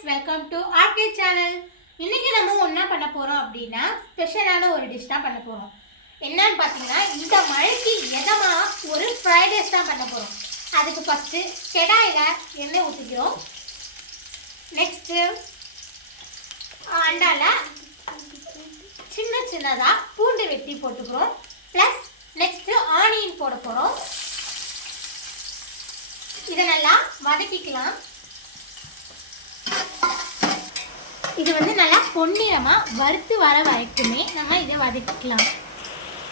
Friends, welcome to RK channel. இன்னைக்கு நம்ம என்ன பண்ண போறோம் அப்படின்னா ஸ்பெஷலான ஒரு டிஷ் தான் பண்ண போறோம். என்னன்னு பார்த்தீங்கன்னா இந்த மழைக்கு எதமா ஒரு ஃப்ரைட் ரைஸ் தான் பண்ண போறோம். அதுக்கு ஃபர்ஸ்ட் கடாயில எண்ணெய் ஊற்றிக்கிறோம். நெக்ஸ்ட் அண்டால சின்னதா பூண்டு வெட்டி போட்டுக்கிறோம். ப்ளஸ் நெக்ஸ்ட் ஆனியன் போட போறோம். இதை நல்லா வதக்கிக்கலாம். இது வந்து நல்லா பொன்னிறமாக வறுத்து வர வரைக்குமே நம்ம இதை வதக்கிக்கலாம்.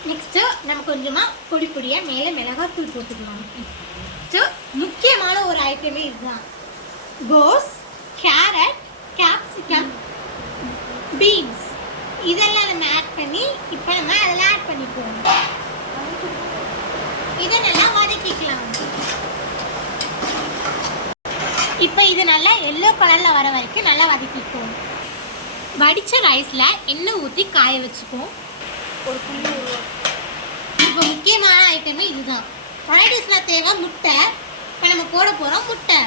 நெக்ஸ்ட்டு நம்ம கொஞ்சமாக பொடியாக மேலே மிளகாத்தூள் போட்டுக்கலாம். நெக்ஸ்ட்டு முக்கியமான ஒரு ஐட்டமே இதுதான். கோஸ், கேரட், கேப்சிகம், பீன்ஸ் இதெல்லாம் நம்ம ஆட் பண்ணி இப்போ நம்ம அதெல்லாம் ஆட் பண்ணிக்குவோம். இதை நல்லா வதக்கிக்கலாம். இப்போ இது நல்லா எல்லோ கலரில் வர வரைக்கும் நல்லா வதக்கிக்குவோம். வடித்த ரைஸில் எண்ணெய் ஊற்றி காய வச்சுக்குவோம். ஒரு புள்ளி இப்போ முக்கியமான ஐட்டமே இதுதான். ஃப்ரைட் ரைஸில் தேவை முட்டை. இப்போ நம்ம போட போகிறோம் முட்டை.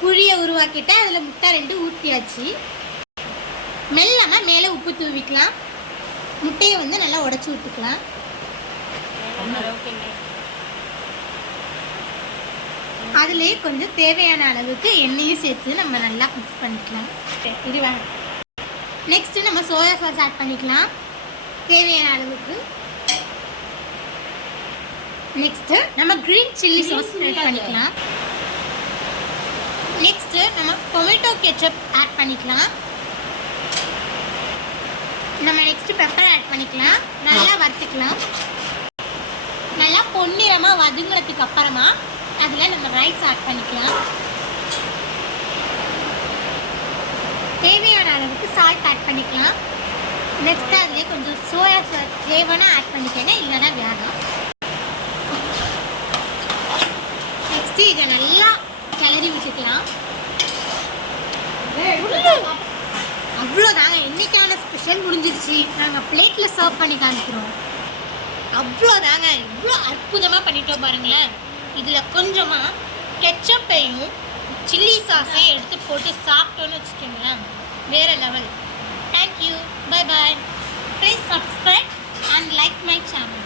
குழியை உருவாக்கிட்டு அதில் முட்டை 2 ஊற்றியாச்சு. மெல்லாமல் மேலே உப்பு தூவிக்கலாம். முட்டையை வந்து நல்லா உடச்சி விட்டுக்கலாம். அதுலேயே கொஞ்சம் தேவையான அளவுக்கு எண்ணெயும் சேர்த்து நம்ம நல்லா மிக்ஸ் பண்ணிக்கலாம். இதுவாங்க. நெக்ஸ்ட்டு நம்ம சோயா சாஸ் ஆட் பண்ணிக்கலாம் தேவையான அளவுக்கு. நெக்ஸ்ட்டு நம்ம க்ரீன் சில்லி சாஸ் ஆட் பண்ணிக்கலாம். நெக்ஸ்ட்டு நம்ம டொமேட்டோ கெச்சப் ஆட் பண்ணிக்கலாம். நம்ம நெக்ஸ்ட்டு பெப்பர் ஆட் பண்ணிக்கலாம். நல்லா வறுத்துக்கலாம். நல்லா பொன்னிறமாக வதங்குறதுக்கு அப்புறமா அதில் நம்ம ரைஸ் ஆட் பண்ணிக்கலாம். தேவையான அளவுக்கு சால்ட் ஆட் பண்ணிக்கலாம். நெக்ஸ்ட்டு அதிலே கொஞ்சம் சோயா சாஸ் தேவைன்னா ஆட் பண்ணிக்கங்க, இல்லைன்னா வேணாம். நெக்ஸ்ட்டு இதை நல்லா கிளறி விட்டுக்கலாம். அவ்வளோதாங்க, இன்றைக்கான ஸ்பெஷல் முடிஞ்சிருச்சு. நாங்கள் பிளேட்டில் சர்வ் பண்ணி காமிக்கிறோம். அவ்வளோதாங்க, இவ்வளோ அற்புதமாக பண்ணிட்டோம் பாருங்களேன். இதில் கொஞ்சமாக கெச்சப்பையும் சில்லி சாஸையும் எடுத்து போட்டு சாப்பிட்டோன்னு வச்சுக்கோங்களேன், வேறு level. Thank you, bye bye. Please subscribe and like my channel.